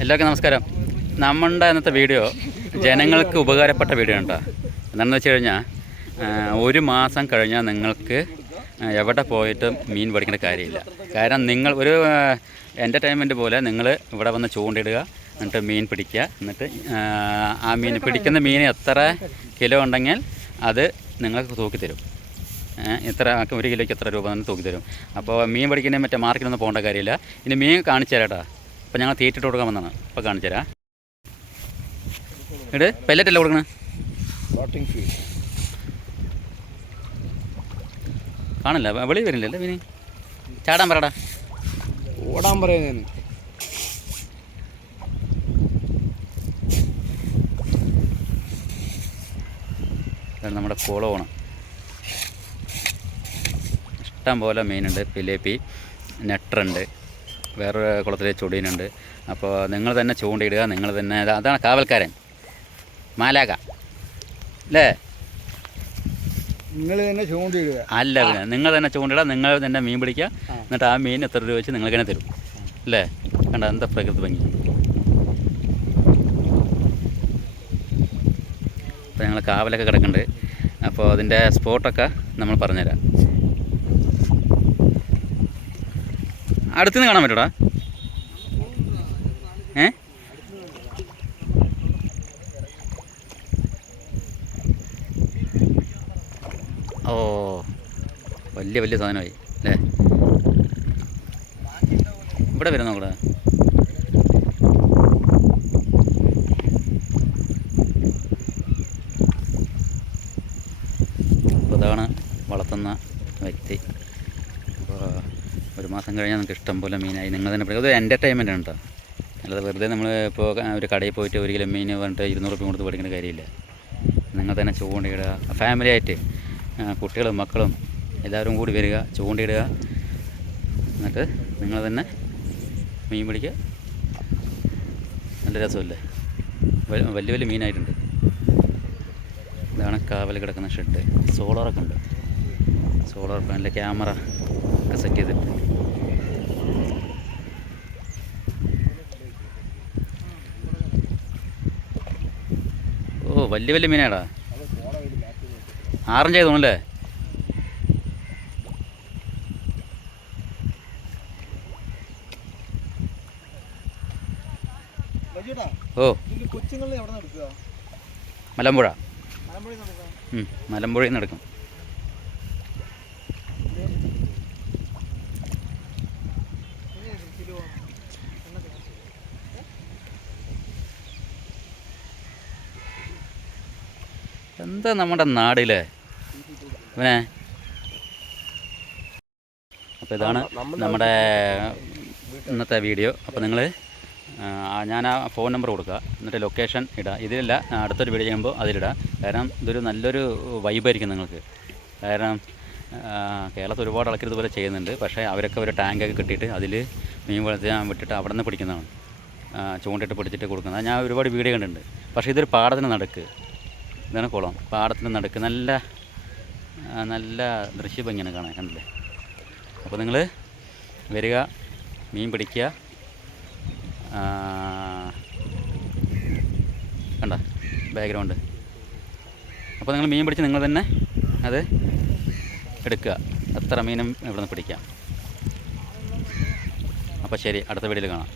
എല്ലാവർക്കും നമസ്കാരം. നമ്മുടെ ഇന്നത്തെ വീഡിയോ ജനങ്ങൾക്ക് ഉപകാരപ്പെട്ട വീഡിയോ ഉണ്ടോ എന്താണെന്ന് വെച്ച് കഴിഞ്ഞാൽ ഒരു മാസം കഴിഞ്ഞാൽ നിങ്ങൾക്ക് എവിടെ പോയിട്ടും മീൻ പിടിക്കേണ്ട കാര്യമില്ല. കാരണം നിങ്ങൾ ഒരു എന്റർടൈൻമെന്റ് പോലെ നിങ്ങൾ ഇവിടെ വന്ന് ചൂണ്ടിടുക എന്നിട്ട് മീൻ പിടിക്കുക എന്നിട്ട് ആ, മീൻ പിടിക്കുന്ന മീൻ എത്ര കിലോ ഉണ്ടെങ്കിൽ അത് നിങ്ങൾക്ക് തൂക്കി തരും ഇത്ര ഒരു കിലോയ്ക്ക് എത്ര രൂപ തന്നെ തൂക്കി തരും അപ്പോൾ മീൻ പിടിക്കുന്നതിന് മറ്റേ മാർക്കറ്റിലൊന്നും പോകേണ്ട കാര്യമില്ല. ഇനി മീൻ കാണിച്ചു തരാട്ടാ അപ്പോൾ ഞങ്ങൾ തീറ്റിട്ട് കൊടുക്കാൻ വന്നതാണ് അപ്പോൾ കാണിച്ചു തരാം. ഇട് പെല്ലറ്റല്ല കൊടുക്കണേ? കാണില്ല വെളി വരില്ലല്ലേ പിന്നെ ചാടാൻ പറടാ. ഓടാൻ പറയാ ഇതാണ് നമ്മുടെ കുളമാണ് ഇഷ്ടം പോലെ മീനുണ്ട് പിലേപ്പി നെട്ടറുണ്ട്. വേറൊരു കുളത്തിൽ ചൊടീനുണ്ട്. അപ്പോൾ നിങ്ങൾ തന്നെ ചൂണ്ടയിടുക നിങ്ങൾ തന്നെ അതാണ് കാവൽക്കാരൻ. മാലാക അല്ലേ? നിങ്ങൾ തന്നെ ചൂണ്ടിയിടുക. അല്ല പിന്നെ നിങ്ങൾ തന്നെ ചൂണ്ടിടുക നിങ്ങൾ തന്നെ മീൻ പിടിക്കുക. എന്നിട്ട് ആ മീൻ എത്ര രൂപ വെച്ച് നിങ്ങൾക്ക് തന്നെ തരും. അല്ലേ? കണ്ട എന്താ പ്രകൃതി ഭംഗി. അപ്പോൾ ഞങ്ങൾ കാവലൊക്കെ കിടക്കുന്നുണ്ട്. അപ്പോൾ അതിന്റെ സ്പോട്ടൊക്കെ നമ്മൾ പറഞ്ഞുതരാം. അടുത്തുനിന്ന് കാണാൻ പറ്റൂടാ? ഏ? ഓ വലിയ വലിയ സാധനമായി അല്ലേ? ഇവിടെ വരുന്നോ കൂടെ അപ്പോൾ അതാണ് വളർത്തുന്ന വ്യക്തി. ഒരു മാസം കഴിഞ്ഞാൽ നമുക്ക് ഇഷ്ടം പോലെ മീനായി. നിങ്ങൾ തന്നെ പഠിക്കും അത് എന്റർടൈൻമെന്റ് ആണ് കേട്ടോ അല്ലാതെ വെറുതെ നമ്മൾ ഇപ്പോൾ ഒരു കടയിൽ പോയിട്ട് ഒരു കിലോ മീൻ പറഞ്ഞിട്ട് ഇരുന്നൂറ് രൂപ കൊടുത്ത് പഠിക്കേണ്ട കാര്യമില്ല. നിങ്ങൾ തന്നെ ചൂണ്ടയിടുക. ഫാമിലി ആയിട്ട് കുട്ടികളും മക്കളും എല്ലാവരും കൂടി വരിക ചൂണ്ടയിടുക. എന്നിട്ട് നിങ്ങൾ തന്നെ മീൻ പിടിക്കുക. നല്ല രസമല്ലേ? വലിയ വലിയ മീനായിട്ടുണ്ട്. ഇതാണ് കാവൽ കിടക്കുന്ന ഷെഡ് സോളാറൊക്കെ ഉണ്ട്. സോളാർ പാനലിലെ ക്യാമറ ഒക്കെ സെറ്റ് ചെയ്തിട്ടുണ്ട്. ഓ വലിയ വലിയ മീനാടാ. ആറഞ്ചായി തോന്നല്ലേ ഓ. മലമ്പുഴ. മലമ്പുഴയിൽ നിന്ന് എടുക്കും എന്താ നമ്മുടെ നാടില്ലേ പിന്നെ അപ്പോൾ ഇതാണ് നമ്മുടെ ഇന്നത്തെ വീഡിയോ. അപ്പോൾ നിങ്ങൾ ഞാൻ ആ ഫോൺ നമ്പർ കൊടുക്കുക. എന്നിട്ട് ലൊക്കേഷൻ ഇടുക ഇതിലല്ല. അടുത്തൊരു വീഡിയോ ചെയ്യുമ്പോൾ അതിലിടുക കാരണം ഇതൊരു നല്ലൊരു വൈബായിരിക്കും നിങ്ങൾക്ക്. കാരണം കേരളത്തിൽ ഒരുപാട് ആൾക്കാർ ഇതുപോലെ ചെയ്യുന്നുണ്ട്. പക്ഷേ അവരൊക്കെ ഒരു ടാങ്കൊക്കെ കിട്ടിയിട്ട് അതിൽ മീൻ വളർത്തി വിട്ടിട്ട് അവിടെ നിന്ന് പിടിക്കുന്നതാണ് ചൂണ്ടിട്ട് പിടിച്ചിട്ട് കൊടുക്കുന്നത്. ഞാൻ ഒരുപാട് വീഡിയോ കണ്ടിട്ടുണ്ട്. പക്ഷേ ഇതൊരു പാടത്തിന് നടുക്ക്. ഇതാണ് കുളം പാടത്തിന്റെ നടുക്ക് നല്ല നല്ല ദൃശ്യഭംഗിയാണ് കാണാൻ കണ്ടില്ലേ? അപ്പോൾ നിങ്ങൾ വരിക മീൻ പിടിക്കുക കണ്ട? ബാക്ക്ഗ്രൗണ്ട്. അപ്പോൾ നിങ്ങൾ മീൻ പിടിച്ച് നിങ്ങൾ തന്നെ അത് എടുക്കുക. എത്ര മീനും ഇവിടെ നിന്ന് പിടിക്കാം. അപ്പോൾ ശരി അടുത്ത വീഡിയോയിൽ കാണാം.